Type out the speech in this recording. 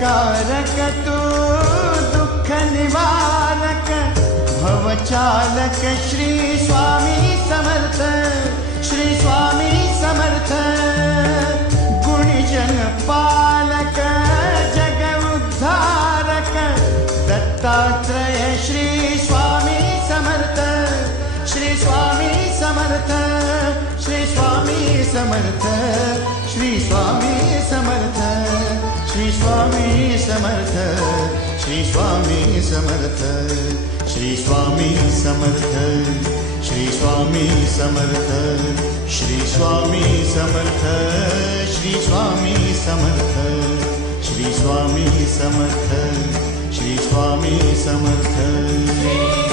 कारक तू दुःख निवारक भवचालक श्री स्वामी समर्थ, श्री स्वामी समर्थ। गुणजन पालक जग उद्धारक दत्तात्रेय श्री स्वामी समर्थ, श्री स्वामी समर्थ, श्री स्वामी समर्थ, श्री स्वामी समर्थ, श्री स्वामी समर्थ, श्री स्वामी समर्थ, श्री स्वामी समर्थ, श्री स्वामी समर्थ, श्री स्वामी समर्थ, श्री स्वामी समर्थ, श्री स्वामी समर्थ, श्री स्वामी समर्थ।